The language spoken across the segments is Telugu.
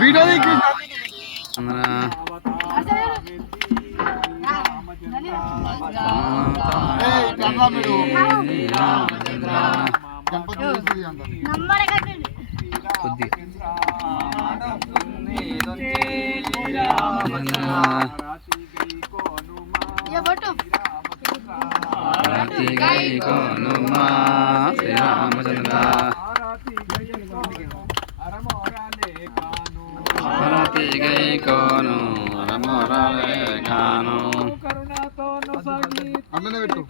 వీడియో అన్ననే పెట్టు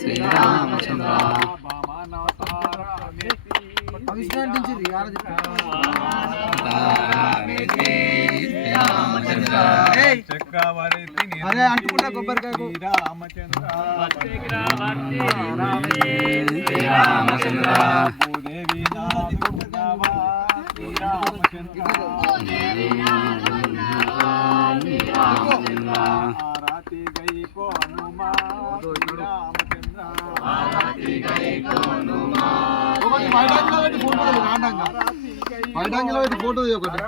శ్రీరామచంద్ర అరే అంటుకుంటా కొబ్బరికాయ శ్రీరామచంద్ర వైడాంగిలో పెట్టి ఫోటో ఒకటి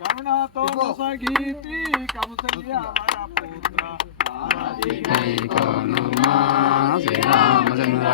కరుణాతో సగీతి కౌసల్య వరపుత్ర శ్రీరామచంద్ర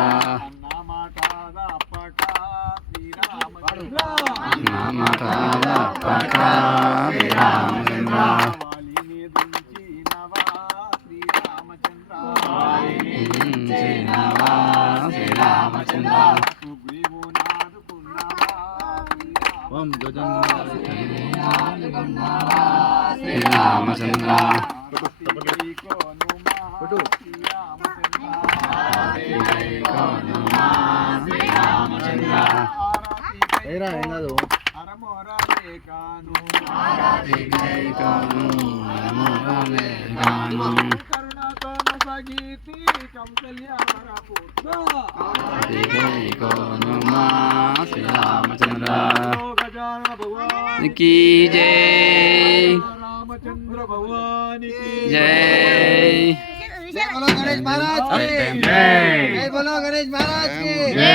की जय रामचंद्र भगवान की जय जय बोलो गणेश महाराज की जय बोलो गणेश महाराज की जय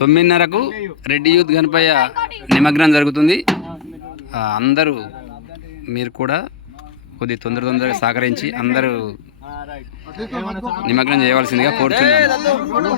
9:30కు రెడ్డి యూత్ గణపయ్య నిమగ్నం జరుగుతుంది. అందరూ మీరు కూడా కొద్ది తొందరగా సహకరించి అందరూ నిమగ్నం చేయవలసిందిగా కోరుతున్నాను.